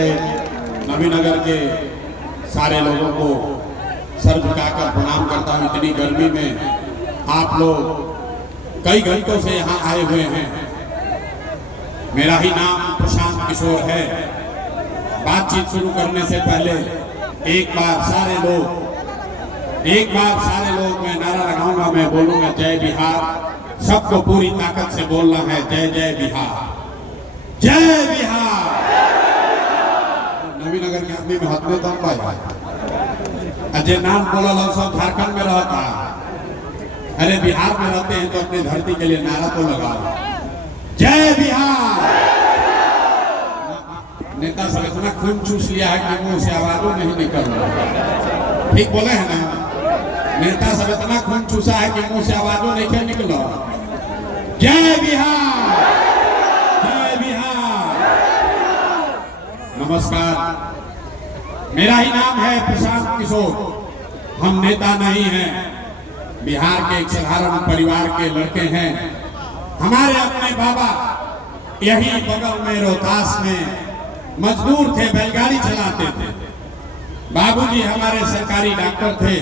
खैर नवीनगर के सारे लोगों को सर झुकाकर प्रणाम करता हूँ। इतनी गर्मी में आप लोग कई घंटों से यहाँ आए हुए हैं। मेरा ही नाम प्रशांत किशोर है। बातचीत शुरू करने से पहले एक बार सारे लोग मैं नारा लगाऊंगा, मैं बोलूंगा जय बिहार। सबको पूरी ताकत से बोलना है जय जय बिहार, जय बिहार। नवीनगर के आदमी में हाथ में दम पाया। अजय नाम बोला लोग सब झारखंड में रहता है, अरे बिहार में रहते हैं तो अपनी धरती के लिए नारा तो लगाओ जय बिहार। नेता सब इतना खून चूस लिया है कि मुंह से आवाजों नहीं निकल रहा। ठीक बोले हैं ना? नेता सब इतना खून चूसा है कि मुंह से आवाजों नहीं निकलो। जय बिहार, जय बिहार। नमस्कार, मेरा ही नाम है प्रशांत किशोर। हम नेता नहीं हैं, बिहार के एक साधारण परिवार के लड़के हैं। हमारे अपने बाबा यही बगल में रोहतास में मजदूर थे, बैलगाड़ी चलाते थे। बाबूजी हमारे सरकारी डॉक्टर थे।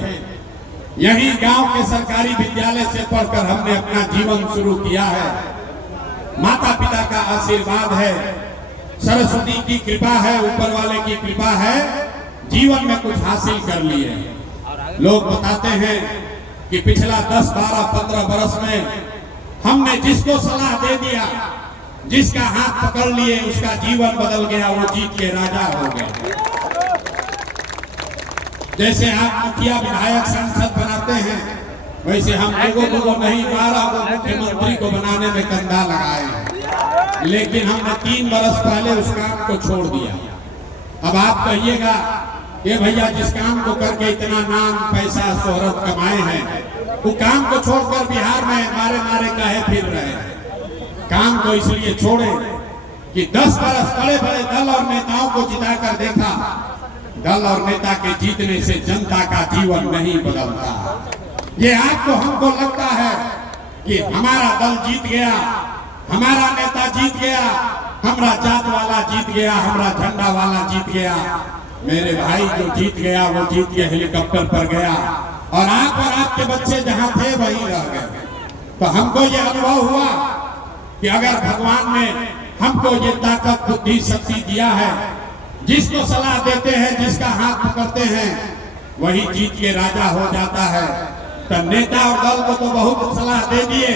यही गांव के सरकारी विद्यालय से पढ़कर हमने अपना जीवन शुरू किया है। माता पिता का आशीर्वाद है, सरस्वती की कृपा है, ऊपर वाले की कृपा है, जीवन में कुछ हासिल कर लिए। लोग बताते हैं कि पिछला 10, 12, 15 बरस में हमने जिसको सलाह दे दिया, जिसका हाथ पकड़ लिए, उसका जीवन बदल गया, वो जीत के राजा हो गए। जैसे आप मुखिया विधायक सांसद बनाते हैं, वैसे हम एगो दूगो नहीं 12 को मुख्यमंत्री को बनाने में कंधा लगाए हैं। लेकिन हमने 3 बरस पहले उस काम को छोड़ दिया। अब आप कहिएगा ये भैया जिस काम को करके इतना नाम पैसा शोहरत कमाए हैं, वो काम को छोड़कर बिहार में मारे मारे कहे फिर रहे हैं। काम को इसलिए छोड़े कि 10 बरस बड़े बड़े दल और नेताओं को जिताकर देखा। दल और नेता के जीतने से जनता का जीवन नहीं बदलता। ये आपको हमको लगता है कि हमारा दल जीत गया, हमारा नेता जीत गया, हमारा जात वाला जीत गया, हमारा झंडा वाला जीत गया। मेरे भाई जो जीत गया वो जीत के हेलीकॉप्टर पर गया और आप और आपके बच्चे जहां थे वहीं रह गए। तो हमको ये अनुभव हुआ कि अगर भगवान ने हमको ये ताकत बुद्धि शक्ति दिया है, जिसको सलाह देते हैं, जिसका हाथ पकड़ते हैं, वही जीत के राजा हो जाता है। तो नेता और दल को तो बहुत सलाह दे दिए,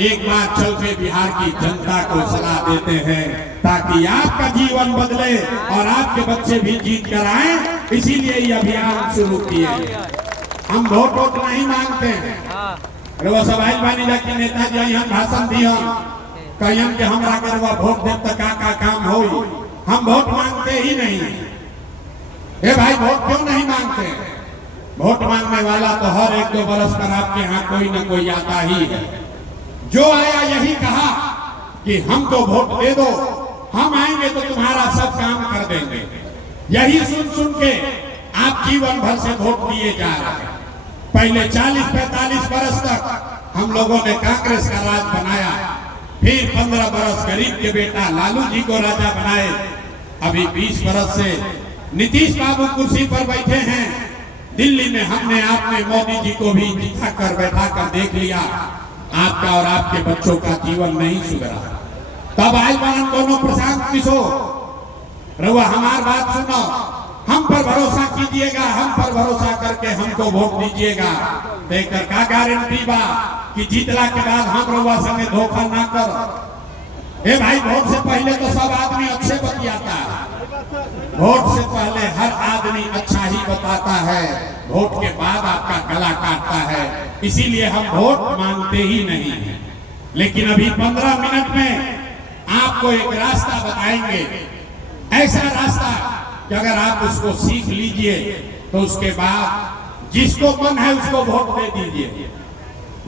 एक बार चल के बिहार की जनता को सलाह देते हैं ताकि आपका जीवन बदले और आपके बच्चे भी जीत कर आए। इसीलिए ये अभियान शुरू किए। हम वोट नहीं मांगते हैं। रवा सवाल बानी जाके नेताजी हम भाषण दिया कहियन के हमरा के रवा वोट दे तो का काम होई। हम वोट मांगते ही नहीं। हे भाई वोट क्यों नहीं मांगते? वोट मांगने वाला तो हर 1-2 बरस पर आपके यहाँ कोई न कोई आता ही है। जो आया यही कहा कि हमको वोट दे दो, हम आएंगे तो तुम्हारा सब काम कर देंगे। यही सुन सुन के आप जीवन भर से वोट दिए जा रहे हैं। पहले 40-45 बरस तक हम लोगों ने कांग्रेस का राज बनाया, फिर 15 बरस गरीब के बेटा लालू जी को राजा बनाए। अभी 20 बरस से नीतीश बाबू कुर्सी पर बैठे हैं। दिल्ली में हमने आपने मोदी जी को भी जिता कर बैठा कर देख लिया। आपका और आपके बच्चों का जीवन नहीं सुधरा। तब आज बारन दोनों प्रशांत किशोर रहुआ हमारी बात सुनो, हम पर भरोसा कीजिएगा, हम पर भरोसा करके हमको वोट दीजिएगा। देखकर का गारंटी बा कि जीतला के बाद हम रहुआ संगे धोखा ना करो। ए भाई वोट से पहले तो सब आदमी अच्छे बतियाता है, वोट से पहले हर आदमी अच्छा ही बताता है, वोट के बाद आपका गला काटता है। इसीलिए हम वोट मांगते ही नहीं हैं। लेकिन अभी 15 मिनट में आपको एक रास्ता बताएंगे, ऐसा रास्ता कि अगर आप उसको सीख लीजिए तो उसके बाद जिसको मन है उसको वोट दे दीजिए,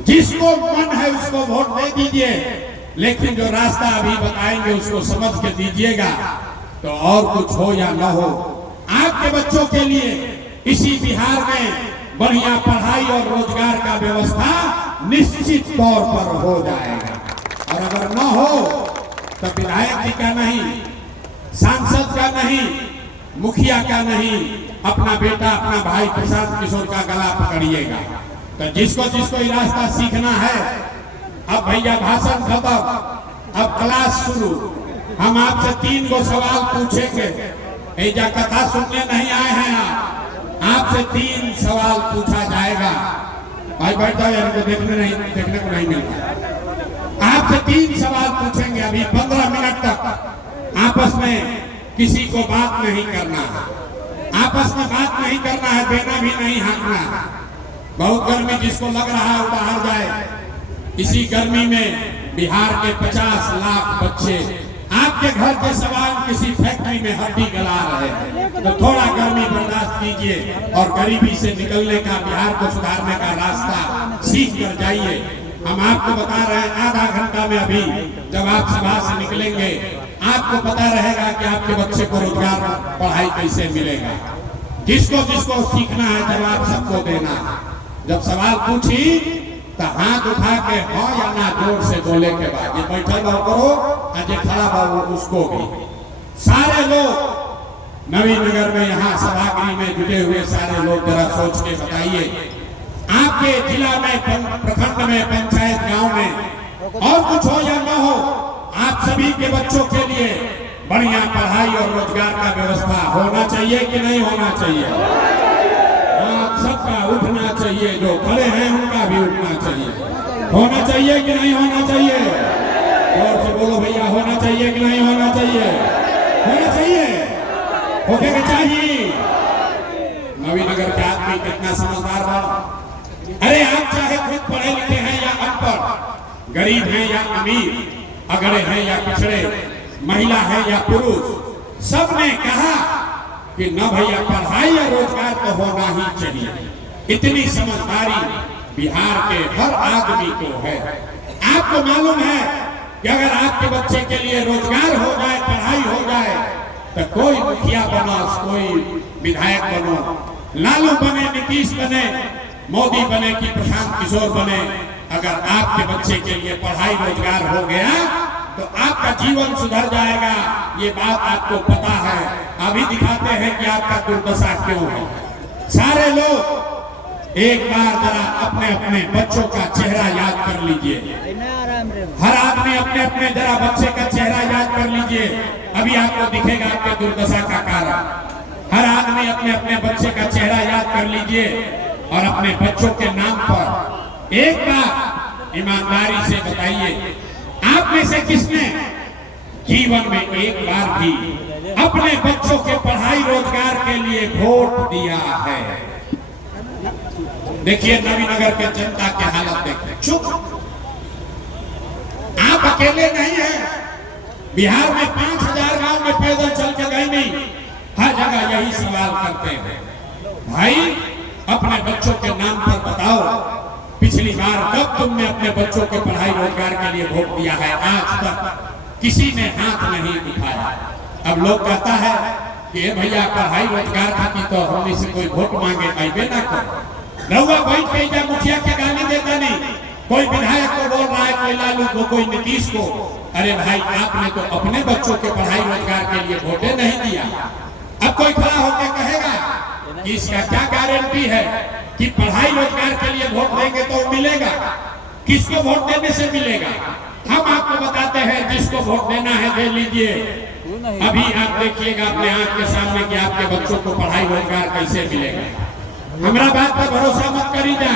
जिसको मन है उसको वोट दे दीजिए। लेकिन जो रास्ता अभी बताएंगे उसको समझ के दीजिएगा। तो और कुछ हो या न हो, आपके बच्चों के लिए इसी बिहार में बढ़िया पढ़ाई और रोजगार का व्यवस्था निश्चित तौर पर हो जाएगा। और अगर न हो तो विधायक जी का नहीं, सांसद का नहीं, मुखिया का नहीं, अपना बेटा अपना भाई प्रशांत किशोर का गला पकड़िएगा। तो जिसको जिसको ये रास्ता सीखना है, अब भैया भाषण खत्म, अब क्लास शुरू। हम आपसे 3 गो सवाल पूछेंगे। ऐजा कथा सुनने नहीं आए हैं आप, आपसे 3 सवाल पूछा जाएगा। भाई बैठ जाओ यार, को देखने को नहीं मिल रहा। आपसे 3 सवाल पूछेंगे। अभी 15 मिनट तक आपस में किसी को बात नहीं करना है, आपस में बात नहीं करना है, देना भी नहीं हाँकना है। बहुत गर्मी, जिसको लग रहा है वो बाहर जाए। इसी गर्मी में बिहार के 50 लाख बच्चे आपके घर के सवाल किसी फैक्ट्री में हड्डी गला रहे हैं। तो थोड़ा गर्मी बर्दाश्त कीजिए और गरीबी से निकलने का, बिहार को सुधारने का रास्ता सीख कर जाइए। हम आपको बता रहे हैं, आधा घंटा में अभी जब आप सभा से निकलेंगे, आपको पता रहेगा कि आपके बच्चे को रोजगार, पढ़ाई कैसे मिलेगा। जिसको जिसको सीखना है जवाब सबको देना है। जब सवाल पूछी तो हाथ उठा के हाँ या ना जोर से बोले के बाद, ये बैठल बाबू करो और ये खड़ा बाबू उसको भी। सारे लोग नवीनगर में यहाँ सभागृह में जुटे हुए सारे लोग जरा सोच के बताइए, आपके जिला में, प्रखंड में, पंचायत, गांव में और कुछ हो या न हो, आप सभी के बच्चों के लिए बढ़िया पढ़ाई और रोजगार का व्यवस्था होना चाहिए कि नहीं होना चाहिए? सबका उठना चाहिए, जो खड़े हैं उनका भी उठना चाहिए। होना चाहिए कि नहीं होना चाहिए? और से बोलो भैया, होना चाहिए कि नहीं होना चाहिए? होना चाहिए, होने के चाहिए। नवीनगर के आदमी कितना समझदार बा। अरे आप चाहे खुद पढ़े लिखे हैं या अनपढ़, गरीब हैं या अमीर, अगड़े हैं या पिछड़े, महिला है या पुरुष, सबने कहा कि न भैया पढ़ाई या रोजगार तो होना ही चाहिए। इतनी समझदारी बिहार के हर आदमी को है। आपको मालूम है कि अगर आपके बच्चे के लिए रोजगार हो जाए, पढ़ाई हो जाए, तो कोई मुखिया बनो, कोई विधायक बनो, लालू बने, नीतीश बने, मोदी बने कि प्रशांत किशोर बने, अगर आपके बच्चे के लिए पढ़ाई रोजगार हो गया तो आपका जीवन सुधर जाएगा। ये बात आपको पता है। अभी दिखाते हैं कि आपका दुर्दशा क्यों है। सारे लोग एक बार जरा अपने अपने बच्चों का चेहरा याद कर लीजिए। हर आदमी अपने अपने जरा बच्चे का चेहरा याद कर लीजिए, अभी आपको दिखेगा आपके दुर्दशा का कारण। हर आदमी अपने अपने बच्चे का चेहरा याद कर लीजिए और अपने बच्चों के नाम पर एक बार ईमानदारी से बताइए, आप में से किसने जीवन में एक बार भी अपने बच्चों के पढ़ाई रोजगार के लिए वोट दिया है? देखिए नवीनगर के जनता की हालत देखिए। चुप, आप अकेले नहीं हैं। बिहार में 5000 गांव में पैदल चल के गए नहीं, हर जगह यही सवाल करते हैं, भाई अपने बच्चों के नाम पर बताओ, पिछली बार कब तुमने अपने बच्चों के पढ़ाई रोजगार के लिए वोट दिया है? आज तक किसी ने हाथ नहीं उठाया। अब लोग कहता है कि भैया पढ़ाई रोजगार खाती तो हमने से कोई वोट मांगे, आइबे ना कर। रहुआ बैठ के जा मुखिया के गाने देता नहीं, कोई विधायक को बोल रहा है, कोई लालू को, कोई नीतीश को। अरे भाई आपने तो अपने बच्चों के पढ़ाई रोजगार के लिए वोटे नहीं दिया। अब कोई खड़ा होकर कहेगा कि इसका क्या गारंटी है कि पढ़ाई रोजगार के लिए वोट देंगे तो मिलेगा? किसको वोट देने से मिलेगा? हम आपको बताते हैं, जिसको वोट देना है दे लीजिए। अभी आप देखिएगा अपने आंख के सामने कि आपके बच्चों को पढ़ाई रोजगार कैसे मिलेगा। हमारा बात पर भरोसा मत करिए,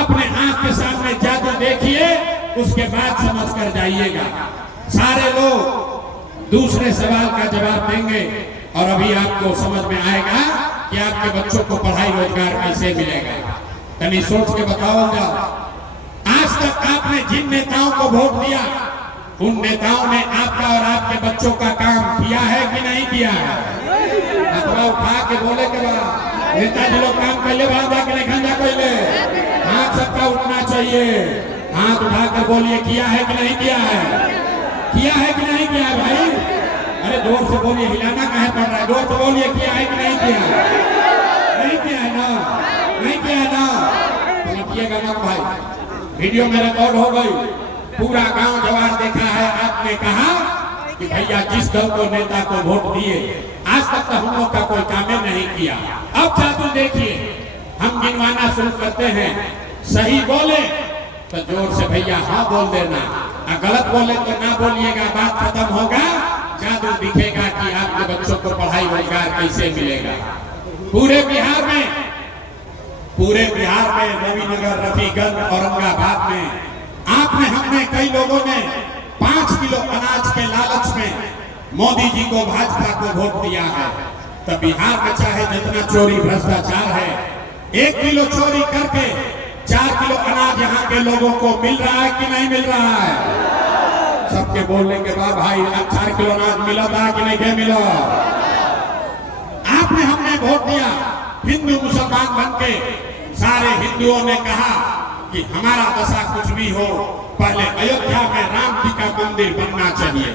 अपने आंख के सामने जादू देखिए, उसके बाद समझ कर जाइएगा। सारे लोग दूसरे सवाल का जवाब देंगे और अभी आपको समझ में आएगा कि आपके बच्चों को पढ़ाई रोजगार कैसे मिलेगा। तनी सोच के बताओ जाओ, आज तक आपने जिन नेताओं को वोट दिया, उन नेताओं ने आपका और आपके बच्चों का काम किया है कि नहीं किया है? अथवा उठा के बोले के बाद नेताजी लोग काम कर ले, बांधा के नहीं खंजा कर ले। हाथ सबका उठना चाहिए, हाथ उठाकर बोलिए किया है कि नहीं किया है? किया है कि नहीं किया भाई? अरे जोर से बोलिए, हिलाना कहे पड़ रहा है, जोर से बोलिए किया है कि नहीं किया? नहीं किया है ना? नहीं किया है ना? तो लिखिएगा मत भाई, वीडियो में रिकॉर्ड हो गई, पूरा गांव जवार देखा है। आपने कहा कि भैया जिस दल को नेता को वोट दिए आज तक तो हम लोग का कोई काम नहीं किया। अब जादू देखिए, हम गिनवाना शुरू करते हैं, सही बोले तो जोर से भैया हाँ बोल देना, और गलत बोले तो ना बोलिएगा, बात खत्म होगा, जादू दिखेगा कि आपके बच्चों को पढ़ाई रोजगार कैसे मिलेगा। पूरे बिहार में नवीनगर, रफीगंज, औरंगाबाद में आपने हमने कई लोगों ने 5 किलो अनाज के लालच में मोदी जी को, भाजपा को वोट दिया है। तो बिहार में चाहे जितना चोरी भ्रष्टाचार है, 1 किलो चोरी करके 4 किलो अनाज यहाँ के लोगों को मिल रहा है कि नहीं मिल रहा है? सबके बोलने के बाद भाई 4 किलो अनाज मिला था कि नहीं मिला? आपने हमने वोट दिया, हिंदू मुसलमान बनके सारे हिंदुओं ने कहा कि हमारा दशा कुछ भी हो, पहले अयोध्या में राम जी का मंदिर बनना चाहिए।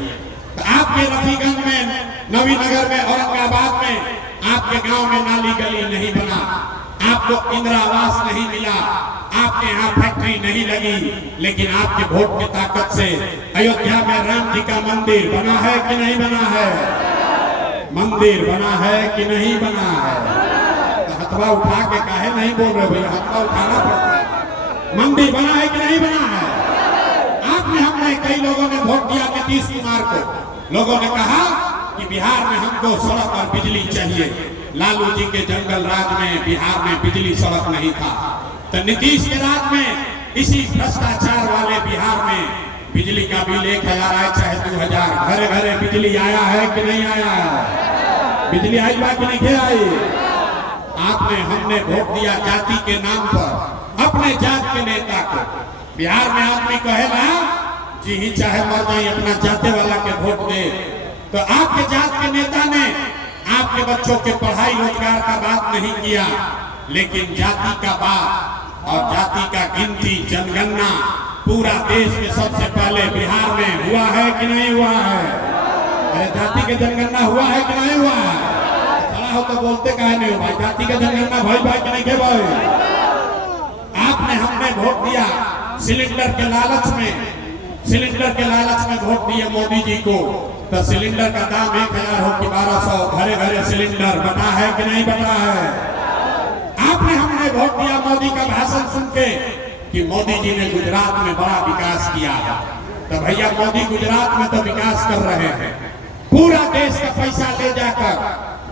तो आपके रफीगंज में, नवीनगर में, औरंगाबाद में, आपके गांव में नाली गली नहीं बना, आपको इंदिरा आवास नहीं मिला, आपके यहाँ फैक्ट्री नहीं लगी, लेकिन आपके वोट की ताकत से अयोध्या में राम जी का मंदिर बना है कि नहीं बना है? मंदिर बना है कि नहीं बना है? तो हथवा उठा के काहे नहीं बोल रहे भैया? हथवा उठाना पड़ता है। मंदिर बना है कि नहीं बना है? आपने हमने कई लोगों ने वोट दिया नीतीश कुमार को। लोगों ने कहा कि बिहार में हमको सड़क और बिजली चाहिए। लालू जी के जंगल राज में बिहार में बिजली सड़क नहीं था, तो नीतीश के राज में इसी भ्रष्टाचार वाले बिहार में बिजली का बिल 1000 आए चाहे 2000, घरे घरे बिजली आया है कि नहीं आया है? बिजली आई बा कि नहीं आई? आपने हमने वोट दिया जाति के नाम पर अपने जात के नेता को। बिहार में आदमी कहेला जी ही चाहे मर जाए अपना जाते वाला के वोट दे, तो आपके जात के नेता ने आपके बच्चों के पढ़ाई रोजगार का बात नहीं किया, लेकिन जाति का बात और जाति का गिनती, जनगणना पूरा देश में सबसे पहले बिहार में हुआ है कि नहीं हुआ है? अरे जाति के जनगणना हुआ है कि नहीं हुआ है? खड़ा हो तो बोलते काहे नहीं हुआ? जाति का जनगणना भाई कि नहीं के भाई? आपने हमने वोट दिया सिलेंडर के लालच में वोट दिए मोदी जी को, तो सिलेंडर का दाम 1000 हो कि 1200, घरे घरे सिलेंडर बटा है कि नहीं बटा है? आपने हमने वोट दिया मोदी का भाषण सुन के कि मोदी जी ने गुजरात में बड़ा विकास किया है। तो भैया मोदी गुजरात में तो विकास कर रहे हैं, पूरा देश का पैसा ले जाकर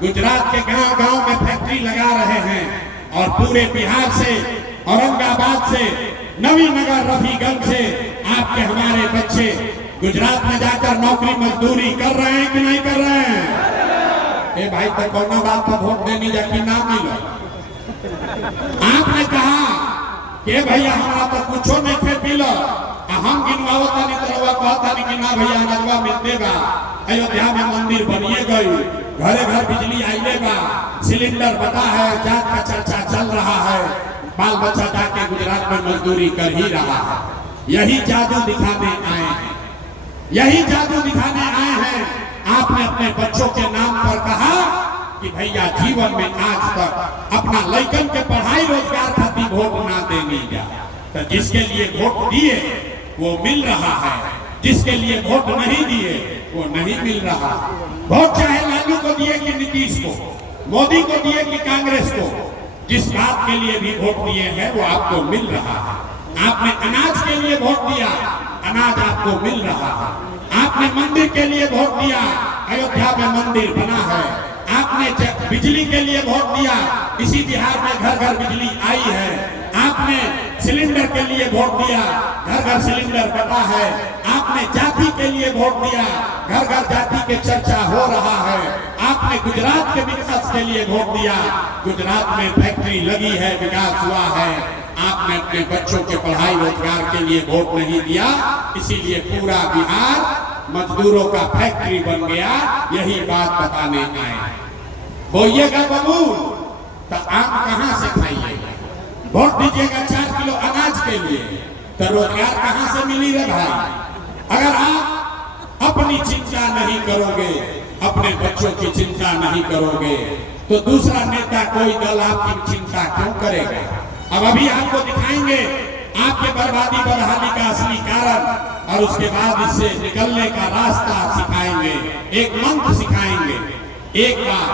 गुजरात के गांव गांव में फैक्ट्री लगा रहे हैं, और पूरे बिहार से, औरंगाबाद से, नवीनगर, रफीगंज से आपके हमारे बच्चे गुजरात में जाकर नौकरी मजदूरी कर रहे हैं कि नहीं कर रहे हैं? ए भाई तो कौन बात पर वोट देनी जाके ना मिलो? आपने कहा कि भैया हमारा तो कुछो नहीं थे मिलो, हम गिनवावता नहीं तरवा कहता नहीं कि ना भैया नजवा मिलेगा, अयोध्या में मंदिर बनिए गई, घरे घर बिजली आइएगा, सिलेंडर बता है, जात का चर्चा चल रहा है, बाल बच्चा जाके गुजरात में मजदूरी कर ही रहा है। यही जादू दिखाने आए हैं, यही जादू दिखाने आए हैं। आपने अपने बच्चों के नाम पर कहा कि भैया जीवन में आज तक अपना लड़कन के पढ़ाई रोजगार खातिर वोट ना देनी जा, तो जिसके लिए वोट दिए वो मिल रहा है, जिसके लिए वोट नहीं दिए वो नहीं मिल रहा। वोट चाहे लालू को दिए कि नीतीश को, मोदी को दिए कि कांग्रेस को, जिस बात के लिए भी वोट दिए हैं वो आपको मिल रहा है। आपने अनाज के लिए वोट दिया, अनाज आपको मिल रहा है। आपने मंदिर के लिए वोट दिया, अयोध्या में मंदिर बना है। आपने बिजली के लिए वोट दिया, इसी बिहार में घर घर बिजली आई है। आपने सिलेंडर के लिए वोट दिया, घर घर सिलेंडर बना है। आपने जाति के लिए वोट दिया, घर घर जाति के चर्चा हो रहा है। आपने गुजरात के विकास के लिए वोट दिया, गुजरात में फैक्ट्री लगी है, विकास हुआ है। आपने अपने बच्चों के पढ़ाई रोजगार के लिए वोट नहीं दिया, इसीलिए पूरा बिहार मजदूरों का फैक्ट्री बन गया। यही बात बताने आए। बोइएगा बबूल तो आम कहाँ से खाइएगा? वोट दीजिएगा 4 किलो अनाज के लिए, तो रोजगार कहाँ से मिली रे भाई? अगर आप अपनी चिंता नहीं करोगे, अपने बच्चों की चिंता नहीं करोगे, तो दूसरा नेता कोई दल आपकी चिंता क्यों करेगा? अब अभी आपको दिखाएंगे आपके बर्बादी बदहाली का असली कारण। और उसके बाद इससे निकलने का रास्ता सिखाएंगे, एक मंत्र सिखाएंगे। एक बार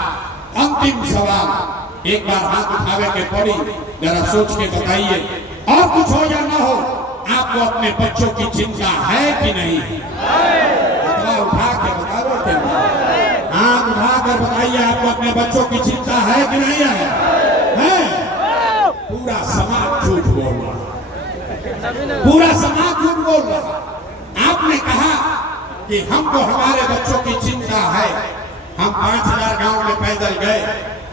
अंतिम सवाल, एक बार हाथ उठावे के पड़ी, जरा सोच के बताइए, और कुछ हो या ना हो, आपको अपने बच्चों की चिंता है कि नहीं? उठा के बता रहे थे, हाथ उठा कर बताइए, आपको अपने बच्चों की चिंता है कि नहीं है? पूरा समाज झूठ बोल रहा, पूरा समाज झूठ बोल रहा। आपने कहा कि हमको हमारे बच्चों की चिंता है, हम 5000 गांव में पैदल गए,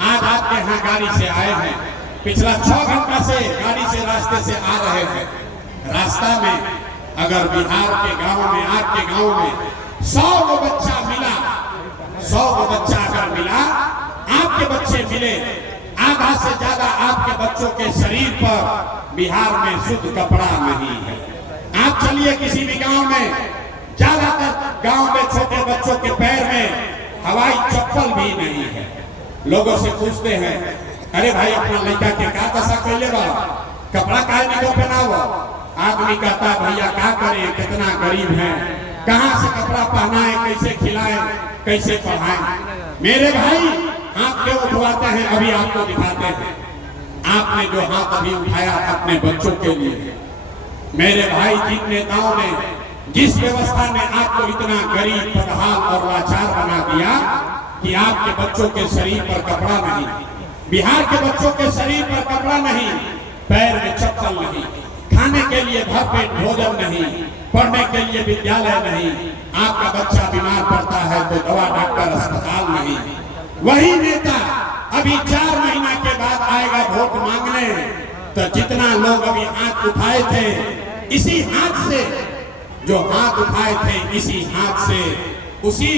आज आपके यहाँ गाड़ी से आए हैं, पिछला 6 घंटा से गाड़ी से रास्ते से आ रहे हैं। रास्ता में अगर बिहार के गांव में, आपके गांव में 100 को बच्चा मिला, 100 को बच्चा अगर मिला, आपके बच्चे मिले, आधा से ज्यादा आपके बच्चों के शरीर पर बिहार में शुद्ध कपड़ा नहीं है। आप चलिए किसी भी गांव में, ज्यादातर गांव में छोटे बच्चों के पैर में हवाई चप्पल भी नहीं है। लोगों से पूछते हैं, अरे भाई अपना लड़का के का दशा कैले बा, कपड़ा काहे नहीं पहना हुआ? आदमी कहता भैया क्या करे, कितना गरीब है, कहाँ से कपड़ा पहनाए, कैसे खिलाए, कैसे पढ़ाए। मेरे भाई हाथ क्यों उठवाते हैं? अभी आपको दिखाते हैं। आपने जो हाथ अभी उठाया अपने बच्चों के लिए, मेरे भाई, जिन नेताओं ने, जिस व्यवस्था ने आपको इतना गरीब, बदहाल और लाचार बना दिया कि आपके बच्चों के शरीर पर कपड़ा नहीं, बिहार के बच्चों के शरीर पर कपड़ा नहीं, पैर में चप्पल नहीं, खाने के लिए भरपेट भोजन नहीं, पढ़ने के लिए विद्यालय नहीं, आपका बच्चा बीमार पड़ता है तो दवा डॉक्टर अस्पताल नहीं। वही नेता अभी 4 महीना के बाद आएगा वोट मांगने, तो जितना लोग अभी हाथ उठाए थे, इसी हाथ से, जो हाथ उठाए थे इसी हाथ से, उसी